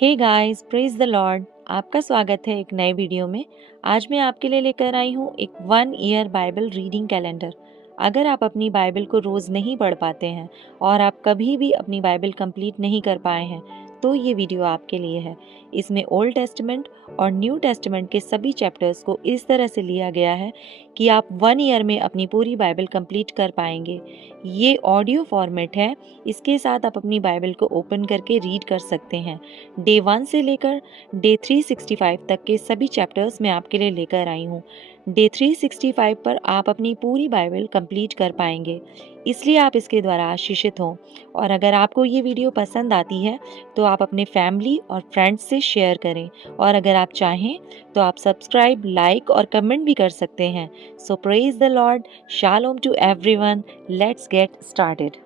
Hey guys, praise the lord. आपका स्वागत है एक नए वीडियो में। आज मैं आपके लिए लेकर आई हूँ एक 1 ईयर बाइबल रीडिंग कैलेंडर। अगर आप अपनी बाइबल को रोज़ नहीं पढ़ पाते हैं और आप कभी भी अपनी बाइबल कंप्लीट नहीं कर पाए हैं तो ये वीडियो आपके लिए है। इसमें ओल्ड टेस्टामेंट और न्यू टेस्टामेंट के सभी चैप्टर्स को इस तरह से लिया गया है कि आप 1 ईयर में अपनी पूरी बाइबल कंप्लीट कर पाएंगे। ये ऑडियो फॉर्मेट है, इसके साथ आप अपनी बाइबल को ओपन करके रीड कर सकते हैं। डे 1 से लेकर डे 365 तक के सभी चैप्टर्स मैं आपके लिए लेकर आई हूँ। डे 365 पर आप अपनी पूरी बाइबल कंप्लीट कर पाएंगे, इसलिए आप इसके द्वारा आशीषित हों। और अगर आपको ये वीडियो पसंद आती है तो आप अपने फैमिली और फ्रेंड्स से शेयर करें, और अगर आप चाहें तो आप सब्सक्राइब, लाइक और कमेंट भी कर सकते हैं। So praise the Lord, shalom to everyone. Let's get started.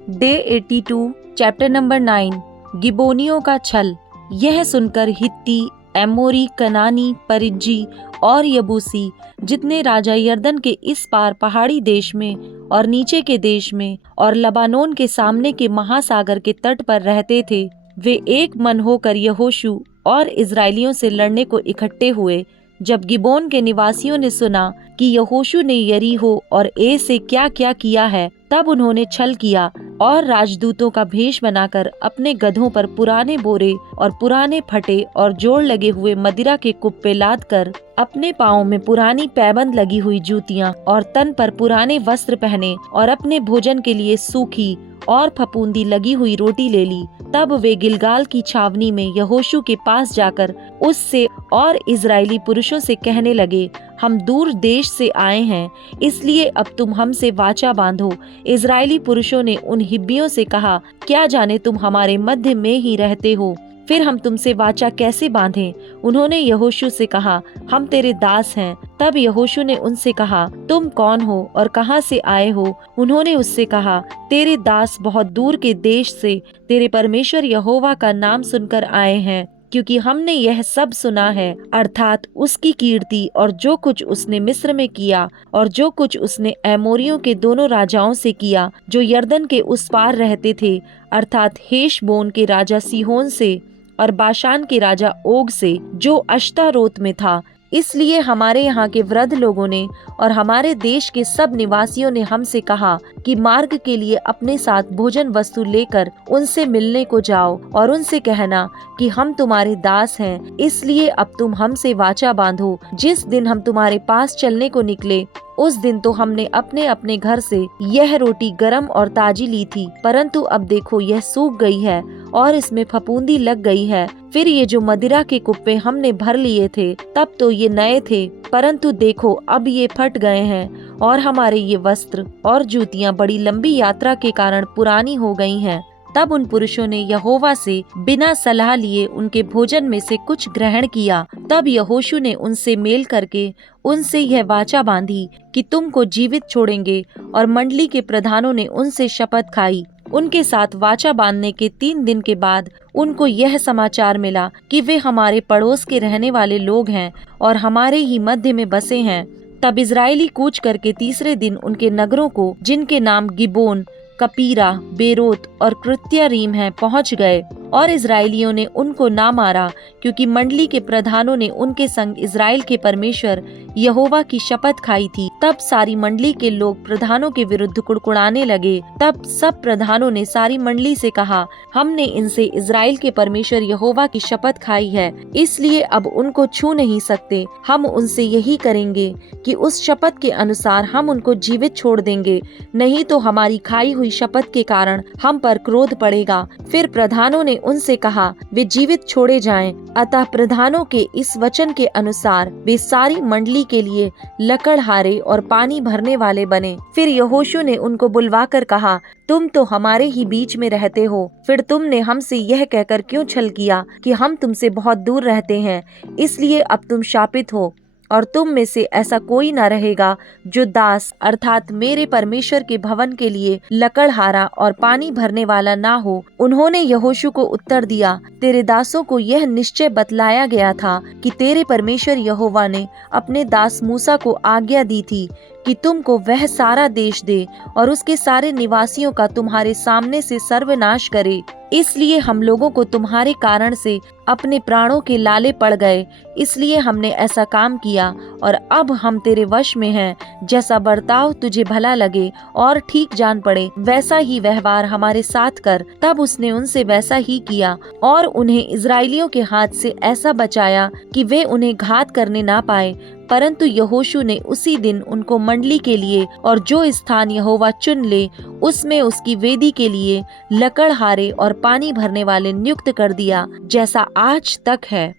Day 82, chapter number 9, गिबोनियों का छल। यह सुनकर हित्ती, एमोरी, कनानी, परिज्जी और यबूसी जितने राजा यरदन के इस पार पहाड़ी देश में और नीचे के देश में और लबानोन के सामने के महासागर के तट पर रहते थे, वे एक मन होकर यहोशू और इजराइलियों से लड़ने को इकट्ठे हुए। जब गिबोन के निवासियों ने सुना कि यहोशू ने यरीहो और ए से क्या क्या किया है, तब उन्होंने छल किया और राजदूतों का भेष बनाकर अपने गधों पर पुराने बोरे और पुराने फटे और जोड़ लगे हुए मदिरा के कुप्पे लाद कर, अपने पाँव में पुरानी पैबंद लगी हुई जूतियां और तन पर पुराने वस्त्र पहने और अपने भोजन के लिए सूखी और फपूंदी लगी हुई रोटी ले ली। तब वे गिलगाल की छावनी में यहोशू के पास जाकर उससे और इजरायली पुरुषों से कहने लगे, हम दूर देश से आए हैं, इसलिए अब तुम हमसे वाचा बांधो। इजरायली पुरुषों ने उन हिब्बियों से कहा, क्या जाने तुम हमारे मध्य में ही रहते हो, फिर हम तुमसे वाचा कैसे बांधें? उन्होंने यहोशू से कहा, हम तेरे दास हैं। तब यहोशू ने उनसे कहा, तुम कौन हो और कहाँ से आए हो? उन्होंने उससे कहा, तेरे दास बहुत दूर के देश से तेरे परमेश्वर यहोवा का नाम सुनकर आए हैं, क्योंकि हमने यह सब सुना है, अर्थात उसकी कीर्ति और जो कुछ उसने मिस्र में किया और जो कुछ उसने एमोरियों के दोनों राजाओं से किया जो यरदन के उस पार रहते थे, अर्थात हेशबोन के राजा सीहोन से और बाशान के राजा ओग से जो अश्तारोत में था। इसलिए हमारे यहाँ के वृद्ध लोगों ने और हमारे देश के सब निवासियों ने हमसे कहा कि मार्ग के लिए अपने साथ भोजन वस्तु लेकर उनसे मिलने को जाओ और उनसे कहना कि हम तुम्हारे दास हैं, इसलिए अब तुम हमसे वाचा बांधो। जिस दिन हम तुम्हारे पास चलने को निकले उस दिन तो हमने अपने अपने घर से यह रोटी गरम और ताजी ली थी, परंतु अब देखो यह सूख गई है और इसमें फफूंदी लग गई है। फिर ये जो मदिरा के कुप्पे हमने भर लिए थे तब तो ये नए थे, परंतु देखो अब ये फट गए हैं और हमारे ये वस्त्र और जूतियां बड़ी लंबी यात्रा के कारण पुरानी हो गई हैं। तब उन पुरुषों ने यहोवा से बिना सलाह लिए उनके भोजन में से कुछ ग्रहण किया। तब यहोशू ने उनसे मेल करके उनसे यह वाचा बांधी कि तुमको जीवित छोड़ेंगे, और मंडली के प्रधानों ने उनसे शपथ खाई। उनके साथ वाचा बांधने के 3 दिन के बाद उनको यह समाचार मिला कि वे हमारे पड़ोस के रहने वाले लोग हैं और हमारे ही मध्य में बसे हैं। तब इजरायली कूच करके तीसरे दिन उनके नगरों को, जिनके नाम गिबोन, कपीरा, बेरोत और कृत्यारीम हैं, पहुंच गए, और इजरायलियों ने उनको ना मारा, क्योंकि मंडली के प्रधानों ने उनके संग इजराइल के परमेश्वर यहोवा की शपथ खाई थी। तब सारी मंडली के लोग प्रधानों के विरुद्ध कुड़कुड़ाने लगे। तब सब प्रधानों ने सारी मंडली से कहा, हमने इनसे इजराइल के परमेश्वर यहोवा की शपथ खाई है, इसलिए अब उनको छू नहीं सकते। हम उनसे यही करेंगे कि उस शपथ के अनुसार हम उनको जीवित छोड़ देंगे, नहीं तो हमारी खाई हुई शपथ के कारण हम पर क्रोध पड़ेगा। फिर प्रधानों ने उनसे कहा, वे जीवित छोड़े जाएं। अतः प्रधानों के इस वचन के अनुसार वे सारी मंडली के लिए लकड़हारे और पानी भरने वाले बने। फिर यहोशू ने उनको बुलवाकर कहा, तुम तो हमारे ही बीच में रहते हो, फिर तुमने हमसे यह कहकर क्यों छल किया कि हम तुमसे बहुत दूर रहते हैं? इसलिए अब तुम शापित हो, और तुम में से ऐसा कोई न रहेगा जो दास अर्थात मेरे परमेश्वर के भवन के लिए लकड़हारा और पानी भरने वाला ना हो। उन्होंने यहोशू को उत्तर दिया, तेरे दासों को यह निश्चय बतलाया गया था कि तेरे परमेश्वर यहोवा ने अपने दास मूसा को आज्ञा दी थी कि तुमको वह सारा देश दे और उसके सारे निवासियों का तुम्हारे सामने से सर्वनाश करे। इसलिए हम लोगों को तुम्हारे कारण से अपने प्राणों के लाले पड़ गए, इसलिए हमने ऐसा काम किया और अब हम तेरे वश में हैं। जैसा बर्ताव तुझे भला लगे और ठीक जान पड़े वैसा ही व्यवहार हमारे साथ कर। तब उसने उनसे वैसा ही किया और उन्हें इजराइलियों के हाथ से ऐसा बचाया कि वे उन्हें घात करने ना पाए। परंतु यहोशू ने उसी दिन उनको मंडली के लिए और जो स्थान यहोवा चुन ले उसमें उसकी वेदी के लिए लकड़हारे और पानी भरने वाले नियुक्त कर दिया, जैसा आज तक है।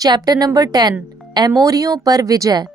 चैप्टर नंबर 10, एमोरियों पर विजय।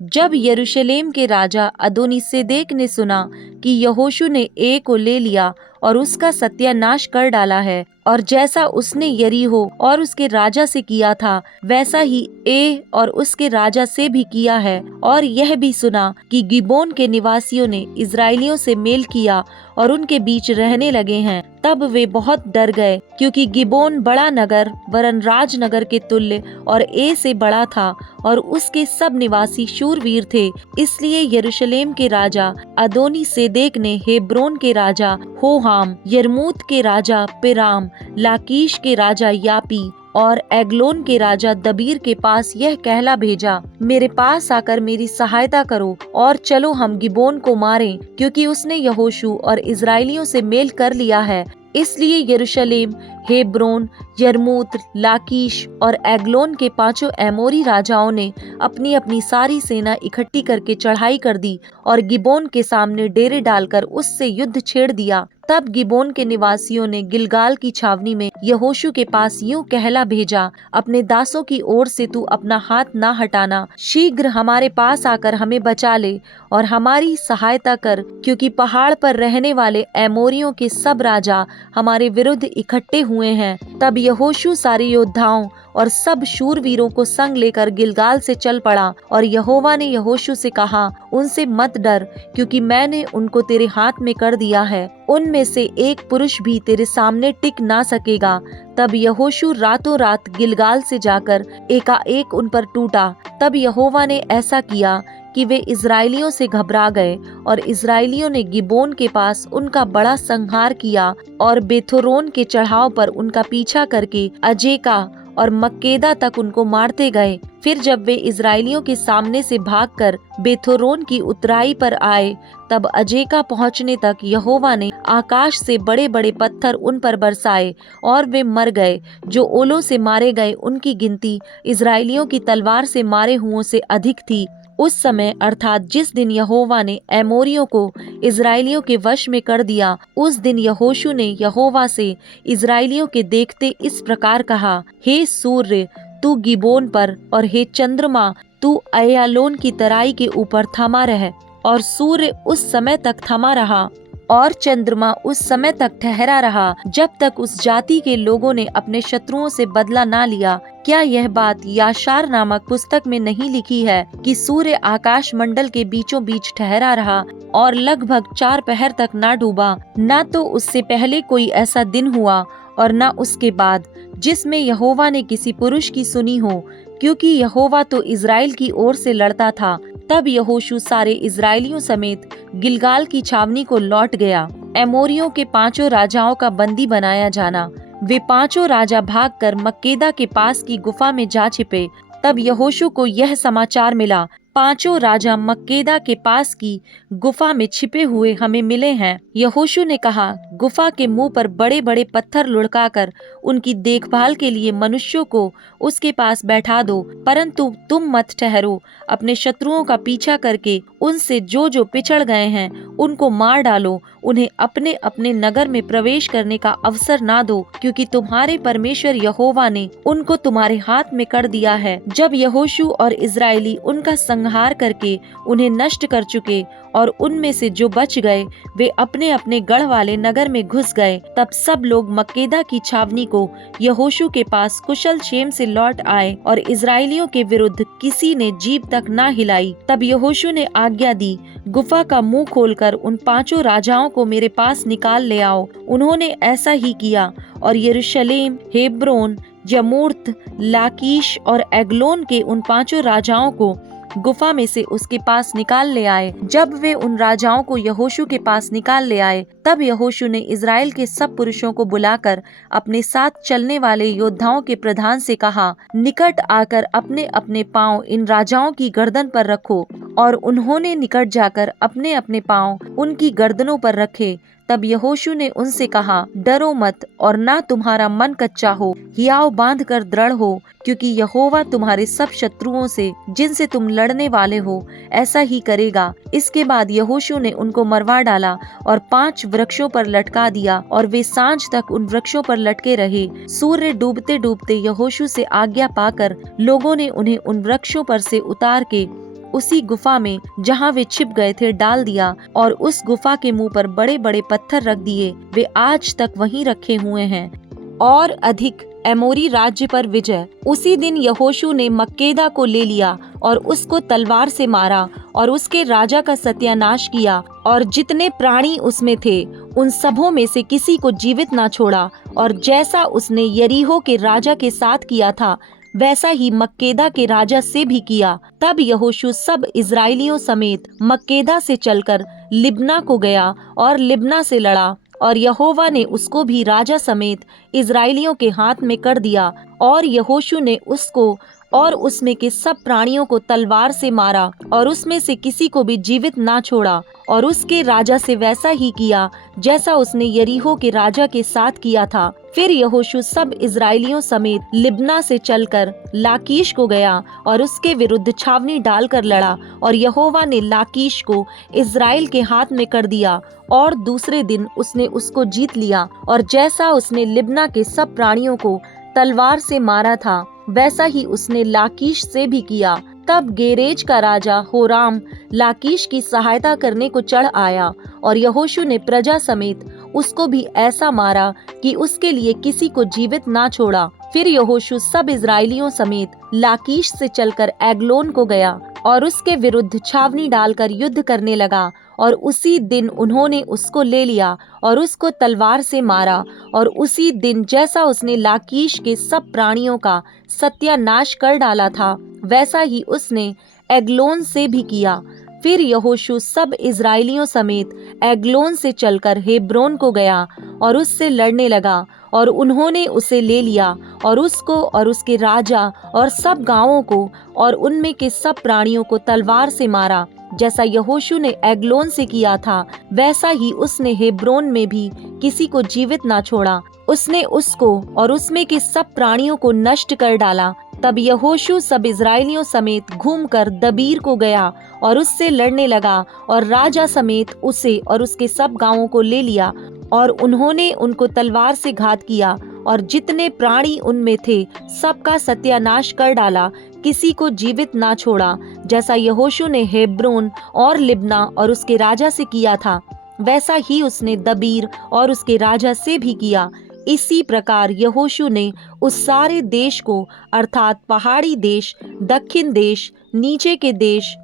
जब यरूशलेम के राजा अदोनीसेदेक ने सुना कि यहोशू ने ए को ले लिया और उसका सत्यानाश कर डाला है, और जैसा उसने यरीहो और उसके राजा से किया था वैसा ही ए और उसके राजा से भी किया है, और यह भी सुना कि गिबोन के निवासियों ने इजराइलियों से मेल किया और उनके बीच रहने लगे हैं, तब वे बहुत डर गए, क्योंकि गिबोन बड़ा नगर वरन राजनगर के तुल्य और ए से बड़ा था और उसके सब निवासी शूरवीर थे। इसलिए यरूशलेम के राजा अदोनीसेदेक ने हेब्रोन के राजा होहाम, यर्मूत के राजा पिराम, लाकीश के राजा यापी और एग्लोन के राजा दबीर के पास यह कहला भेजा, मेरे पास आकर मेरी सहायता करो और चलो हम गिबोन को मारें, क्योंकि उसने यहोशू और इजराइलियों से मेल कर लिया है। इसलिए यरूशलेम, हेब्रोन, यर्मूत, लाकीश और एग्लोन के पांचों एमोरी राजाओं ने अपनी अपनी सारी सेना इकट्ठी करके चढ़ाई कर दी और गिबोन के सामने डेरे डालकर उससे युद्ध छेड़ दिया। तब गिबोन के निवासियों ने गिलगाल की छावनी में यहोशू के पास यूं कहला भेजा, अपने दासों की ओर से तू अपना हाथ ना हटाना, शीघ्र हमारे पास आकर हमें बचा ले और हमारी सहायता कर, क्योंकि पहाड़ पर रहने वाले एमोरियों के सब राजा हमारे विरुद्ध इकट्ठे हुए हैं। तब यहोशू सारे योद्धाओं और सब शूरवीरों को संग लेकर गिलगाल से चल पड़ा, और यहोवा ने यहोशू से कहा, उनसे मत डर, क्योंकि मैंने उनको तेरे हाथ में कर दिया है। उनमें से एक पुरुष भी तेरे सामने टिक ना सकेगा। तब यहोशू रातों रात गिलगाल से जाकर एकाएक उन पर टूटा। तब यहोवा ने ऐसा किया कि वे इजराइलियों से घबरा गए, और इजराइलियों ने गिबोन के पास उनका बड़ा संहार किया और बेथोरोन के चढ़ाव पर उनका पीछा करके अजेका और मक्केदा तक उनको मारते गए। फिर जब वे इजराइलियों के सामने से भागकर बेथोरोन की उतराई पर आए, तब अजेका पहुंचने तक यहोवा ने आकाश से बड़े बड़े पत्थर उन पर बरसाए और वे मर गए। जो ओलों से मारे गए उनकी गिनती इजराइलियों की तलवार से मारे हुओं से अधिक थी। उस समय अर्थात जिस दिन यहोवा ने एमोरियों को इजराइलियों के वश में कर दिया, उस दिन यहोशू ने यहोवा से इजराइलियों के देखते इस प्रकार कहा, हे सूर्य तू गिबोन पर, और हे चंद्रमा तू अय्यालोन की तराई के ऊपर थमा रह। और सूर्य उस समय तक थमा रहा और चंद्रमा उस समय तक ठहरा रहा जब तक उस जाति के लोगों ने अपने शत्रुओं से बदला ना लिया। क्या यह बात याशार नामक पुस्तक में नहीं लिखी है कि सूर्य आकाश मंडल के बीचों बीच ठहरा रहा और लगभग 4 पहर तक ना डूबा? ना तो उससे पहले कोई ऐसा दिन हुआ और न उसके बाद जिसमें यहोवा ने किसी पुरुष की सुनी हो, क्योंकि यहोवा तो इजराइल की ओर से लड़ता था। तब यहोशू सारे इजराइलियों समेत गिलगाल की छावनी को लौट गया। एमोरियों के 5 राजाओं का बंदी बनाया जाना। वे 5 राजा भागकर मक्केदा के पास की गुफा में जा छिपे। तब यहोशू को यह समाचार मिला, 5 राजा मक्केदा के पास की गुफा में छिपे हुए हमें मिले हैं। यहोशू ने कहा, गुफा के मुंह पर बड़े बड़े पत्थर लुढ़काकर उनकी देखभाल के लिए मनुष्यों को उसके पास बैठा दो, परंतु तुम मत ठहरो। अपने शत्रुओं का पीछा करके उनसे जो जो पिछड़ गए हैं उनको मार डालो। उन्हें अपने अपने नगर में प्रवेश करने का अवसर ना दो, क्योंकि तुम्हारे परमेश्वर यहोवा ने उनको तुम्हारे हाथ में कर दिया है। जब यहोशू और इजराइली उनका संहार करके उन्हें नष्ट कर चुके और उनमें से जो बच गए वे अपने अपने गढ़ वाले नगर में घुस गए, तब सब लोग मक्केदा की छावनी को यहोशू के पास कुशल क्षेम से लौट आए और इजराइलियों के विरुद्ध किसी ने जीभ तक ना हिलाई। तब यहोशू ने आज्ञा दी, गुफा का मुंह खोलकर उन 5 राजाओं को मेरे पास निकाल ले आओ। उन्होंने ऐसा ही किया और यरूशलेम, हेब्रोन, जमूर्त, लाकीश और एग्लोन के उन 5 राजाओं को गुफा में से उसके पास निकाल ले आए। जब वे उन राजाओं को यहोशू के पास निकाल ले आए, तब यहोशू ने इजराइल के सब पुरुषों को बुलाकर अपने साथ चलने वाले योद्धाओं के प्रधान से कहा, निकट आकर अपने अपने पांव इन राजाओं की गर्दन पर रखो। और उन्होंने निकट जाकर अपने अपने पांव उनकी गर्दनों पर रखे। तब यहोशू ने उनसे कहा, डरो मत और ना तुम्हारा मन कच्चा हो, हियाव बांध कर दृढ़ हो, क्योंकि यहोवा तुम्हारे सब शत्रुओं से जिनसे तुम लड़ने वाले हो ऐसा ही करेगा। इसके बाद यहोशू ने उनको मरवा डाला और 5 वृक्षों पर लटका दिया और वे सांझ तक उन वृक्षों पर लटके रहे। सूर्य डूबते डूबते यहोशू से आज्ञा पाकर लोगों ने उन्हें उन वृक्षों पर से उतार के उसी गुफा में जहाँ वे छिप गए थे डाल दिया और उस गुफा के मुंह पर बड़े बड़े पत्थर रख दिए। वे आज तक वहीं रखे हुए हैं। और अधिक एमोरी राज्य पर विजय। उसी दिन यहोशू ने मक्केदा को ले लिया और उसको तलवार से मारा और उसके राजा का सत्यानाश किया और जितने प्राणी उसमें थे उन सबों में से किसी को जीवित ना छोड़ा। और जैसा उसने यरीहो के राजा के साथ किया था वैसा ही मक्केदा के राजा से भी किया। तब यहोशू सब इजराइलियों समेत मक्केदा से चलकर लिब्ना को गया और लिब्ना से लड़ा। और यहोवा ने उसको भी राजा समेत इजराइलियों के हाथ में कर दिया। और यहोशू ने उसको और उसमें के सब प्राणियों को तलवार से मारा और उसमें से किसी को भी जीवित ना छोड़ा। और उसके राजा से वैसा ही किया जैसा उसने यरीहो के राजा के साथ किया था। फिर यहोशू सब इजराइलियों समेत लिब्ना से चलकर लाकीश को गया और उसके विरुद्ध छावनी डालकर लड़ा। और यहोवा ने लाकीश को इजराइल के हाथ में कर दिया और दूसरे दिन उसने उसको जीत लिया। और जैसा उसने लिब्ना के सब प्राणियों को तलवार से मारा था वैसा ही उसने लाकीश से भी किया। तब गेरेज का राजा होराम लाकीश की सहायता करने को चढ़ आया और यहोशू ने प्रजा समेत उसको भी ऐसा मारा कि उसके लिए किसी को जीवित ना छोड़ा। फिर यहोशू सब इजराइलियों समेत लाकीश से चलकर एग्लोन को गया और उसके विरुद्ध छावनी डालकर युद्ध करने लगा। और उसी दिन उन्होंने उसको ले लिया और उसको तलवार से मारा। और उसी दिन जैसा उसने लाकीश के सब प्राणियों का सत्यानाश कर डाला था वैसा ही उसने एग्लोन से भी किया। फिर यहोशू सब इजराइलियों समेत एग्लोन से चलकर हेब्रोन को गया और उससे लड़ने लगा। और उन्होंने उसे ले लिया और उसको और उसके राजा और सब गांवों को और उनमें के सब प्राणियों को तलवार से मारा। जैसा यहोशू ने एग्लोन से किया था वैसा ही उसने हेब्रोन में भी किसी को जीवित ना छोड़ा। उसने उसको और उसमें के सब प्राणियों को नष्ट कर डाला। तब यहोशू सब इजराइलियों समेत घूमकर दबीर को गया और उससे लड़ने लगा और राजा समेत उसे और उसके सब गांवों को ले लिया। और उन्होंने उनको तलवार से घात किया और जितने प्राणी उनमें थे सबका सत्यानाश कर डाला, किसी को जीवित ना छोड़ा। जैसा यहोशू ने हेब्रोन और लिब्ना और उसके राजा से किया था वैसा ही उसने दबीर और उसके राजा से भी किया। इसी प्रकार यहोशू ने उस सारे देश को अर्थात पहाड़ी देश, दक्षिण देश, नीचे के देश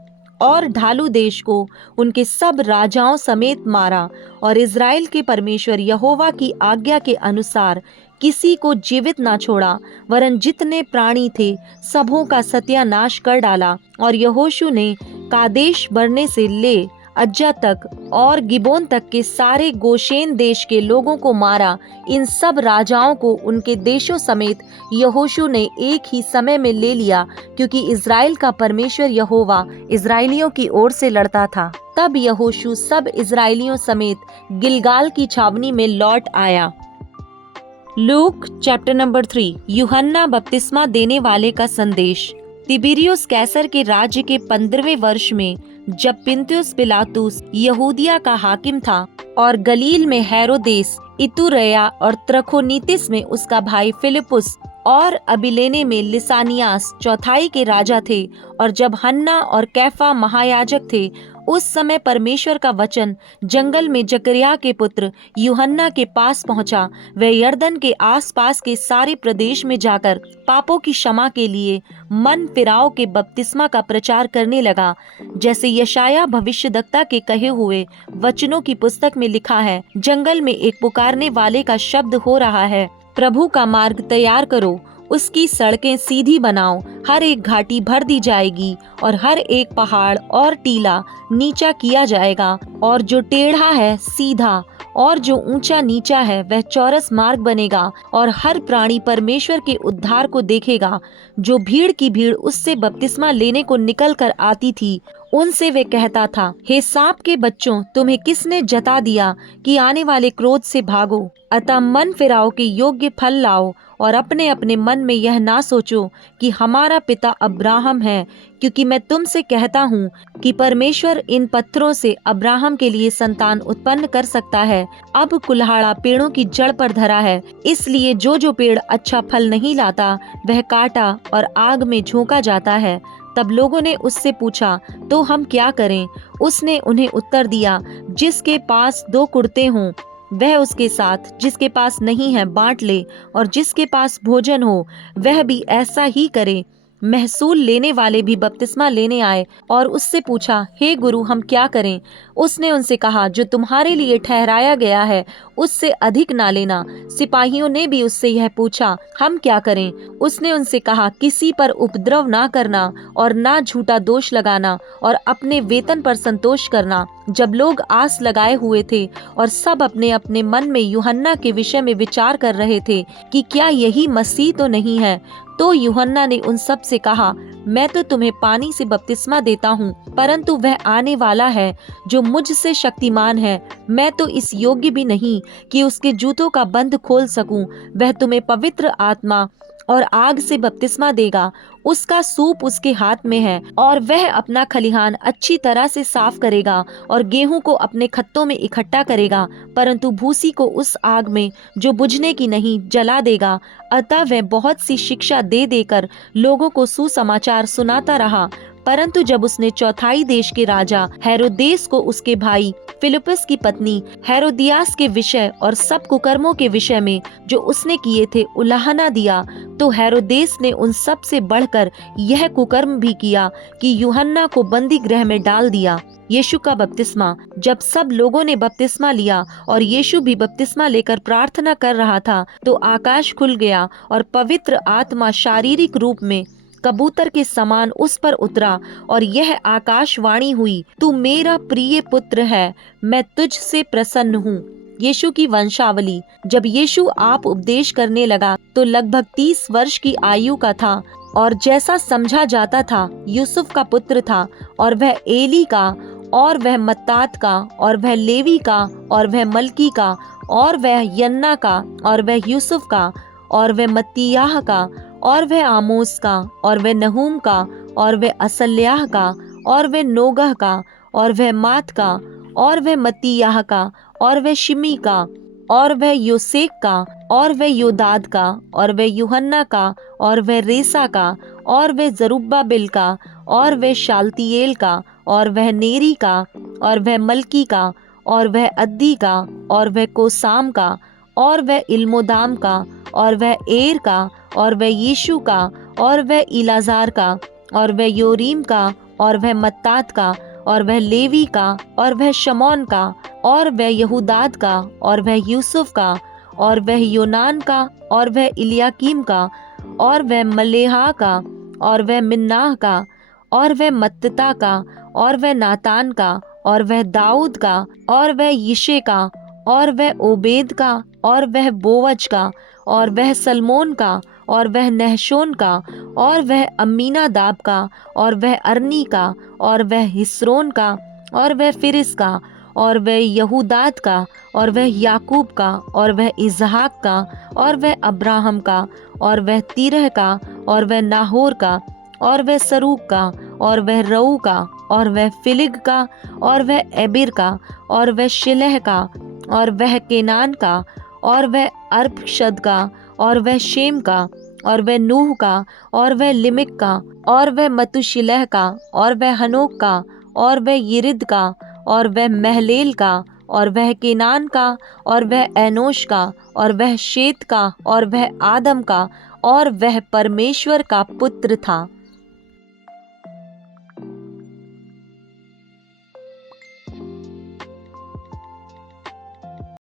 और ढालू देश को उनके सब राजाओं समेत मारा। और इज़राइल के परमेश्वर यहोवा की आज्ञा के अनुसार किसी को जीवित ना छोड़ा, वरन जितने प्राणी थे सबों का सत्यानाश कर डाला। और यहोशू ने कादेश बरने से ले अज्जा तक और गिबोन तक के सारे गोशेन देश के लोगों को मारा। इन सब राजाओं को उनके देशों समेत यहोशू ने एक ही समय में ले लिया, क्योंकि इज़राइल का परमेश्वर यहोवा इज़राइलियों की ओर से लड़ता था। तब यहोशू सब इज़राइलियों समेत गिलगाल की छावनी में लौट आया। Luke chapter number 3। यूहन्ना बपतिस्मा देने वाले का संदेश। तिबिरियुस कैसर के राज्य के 15वें वर्ष में, जब पिन्तियुस पिलातुस यहूदिया का हाकिम था और गलील में हेरोदेस, इतुरैया और त्रखोनीतिस में उसका भाई फिलिपुस और अबिलेने में लिसानियास चौथाई के राजा थे, और जब हन्ना और कैफा महायाजक थे, उस समय परमेश्वर का वचन जंगल में जकरिया के पुत्र यूहन्ना के पास पहुंचा। वह यरदन के आसपास के सारे प्रदेश में जाकर पापों की क्षमा के लिए मन फिराव के बपतिस्मा का प्रचार करने लगा, जैसे यशाया भविष्यद्वक्ता के कहे हुए वचनों की पुस्तक में लिखा है, जंगल में एक पुकारने वाले का शब्द हो रहा है, प्रभु का मार्ग तैयार करो, उसकी सड़कें सीधी बनाओ, हर एक घाटी भर दी जाएगी और हर एक पहाड़ और टीला नीचा किया जाएगा, और जो टेढ़ा है सीधा और जो ऊंचा नीचा है वह चौरस मार्ग बनेगा, और हर प्राणी परमेश्वर के उद्धार को देखेगा। जो भीड़ की भीड़ उससे बपतिस्मा लेने को निकल कर आती थी, उनसे वे कहता था, हे सांप के बच्चों, तुम्हें किसने जता दिया कि आने वाले क्रोध से भागो? अतः मन फिराओ के योग्य फल लाओ, और अपने अपने मन में यह ना सोचो कि हमारा पिता अब्राहम है, क्योंकि मैं तुमसे कहता हूँ कि परमेश्वर इन पत्थरों से अब्राहम के लिए संतान उत्पन्न कर सकता है। अब कुल्हाड़ा पेड़ों की जड़ पर धरा है, इसलिए जो जो पेड़ अच्छा फल नहीं लाता वह काटा और आग में झोंका जाता है। तब लोगों ने उससे पूछा, तो हम क्या करें? उसने उन्हें उत्तर दिया, जिसके पास 2 कुर्ते हों वह उसके साथ, जिसके पास नहीं है बांट ले, और जिसके पास भोजन हो वह भी ऐसा ही करे। महसूल लेने वाले भी बपतिस्मा लेने आए और उससे पूछा, हे गुरु, हम क्या करें? उसने उनसे कहा, जो तुम्हारे लिए ठहराया गया है उससे अधिक ना लेना। सिपाहियों ने भी उससे यह पूछा, हम क्या करें? उसने उनसे कहा, किसी पर उपद्रव ना करना और ना झूठा दोष लगाना, और अपने वेतन पर संतोष करना। जब लोग आस लगाए हुए थे और सब अपने अपने मन में यूहन्ना के विषय में विचार कर रहे थे कि क्या यही मसीह तो नहीं है, तो यूहन्ना ने उन सब से कहा, मैं तो तुम्हें पानी से बपतिस्मा देता हूँ, परंतु वह आने वाला है जो मुझसे शक्तिमान है, मैं तो इस योग्य भी नहीं कि उसके जूतों का बंध खोल सकूं। वह तुम्हें पवित्र आत्मा और आग से बपतिस्मा देगा। उसका सूप उसके हाथ में है, और वह अपना खलिहान अच्छी तरह से साफ करेगा और गेहूं को अपने खत्तों में इकट्ठा करेगा, परंतु भूसी को उस आग में जो बुझने की नहीं जला देगा। अतः वह बहुत सी शिक्षा दे देकर लोगों को सुसमाचार सुनाता रहा। परंतु जब उसने चौथाई देश के राजा हेरोदेस को उसके भाई फिलिप्पस की पत्नी हेरोदियास के विषय और सब कुकर्मों के विषय में जो उसने किए थे उलाहना दिया, तो हेरोदेस ने उन सब से बढ़कर यह कुकर्म भी किया कि यूहन्ना को बंदी गृह में डाल दिया। यीशु का बपतिस्मा। जब सब लोगों ने बपतिस्मा लिया और यीशु भी बपतिस्मा लेकर प्रार्थना कर रहा था, तो आकाश खुल गया और पवित्र आत्मा शारीरिक रूप में कबूतर के समान उस पर उतरा, और यह आकाशवाणी हुई, तू मेरा प्रिय पुत्र है, मैं तुझ से प्रसन्न हूँ। यीशु की वंशावली। जब यीशु आप उपदेश करने लगा तो लगभग 30 वर्ष की आयु का था, और जैसा समझा जाता था यूसुफ का पुत्र था, और वह एली का, और वह मत्तात का, और वह लेवी का, और वह मलकी का, और वह यन्ना का, और वह यूसुफ का, और वह मत्तियाह का, और वह आमोस का, और वह नहूम का, और वह असल्याह का, और वह नोगह का, और वह मात का, और वह मत्तियाह का, और वह शिमी का, और वह योसेक का, और वह योदाद का, और वह यूहन्ना का, और वह रेसा का, और वह जरुब्बाबिल का, और वह शालतियेल का, और वह नेरी का, और वह मलकी का, और वह अद्दी का, और वह कोसाम का, और वह इल्मोदाम का, और वह एर का, और वह यीशु का, और वह इलाजार का, और वह योरीम का, और वह मत्तात का, और वह लेवी का, और वह शमौन का, और वह यहूदाद का, और वह यूसुफ का, और वह योनान का, और वह इलियाकीम का, और वह मलेहा का, और वह मिन्नाह का, और वह मत्तता का, और वह नातान का, और वह दाऊद का, और वह यिशे का, और वह ओबेद का, और वह बोवज का, और वह सलमोन का, और वह नहशोन का, और वह अम्मीनादाब का, और वह अरनी का, और वह हिस्रोन का, और वह फिरिस का, और वह यहूदाद का, और वह याकूब का, और वह इजहाक का, और वह अब्राहम का, और वह तीरह का, और वह नाहोर का, और वह सरूक का, और वह रऊ का, और वह फिलिग का, और वह एबिर का, और वह शिलह का, और वह केनान का, और वह अर्पक्षद का, और वह शेम का, और वह नूह का, और वह लिमिक का, और वह मतुशिलह का, और वह हनोक का, और वह यिरिद का, और वह महलेल का, और वह केनान का, और वह एनोश का, और वह शेत का, और वह आदम का, और वह परमेश्वर का पुत्र था।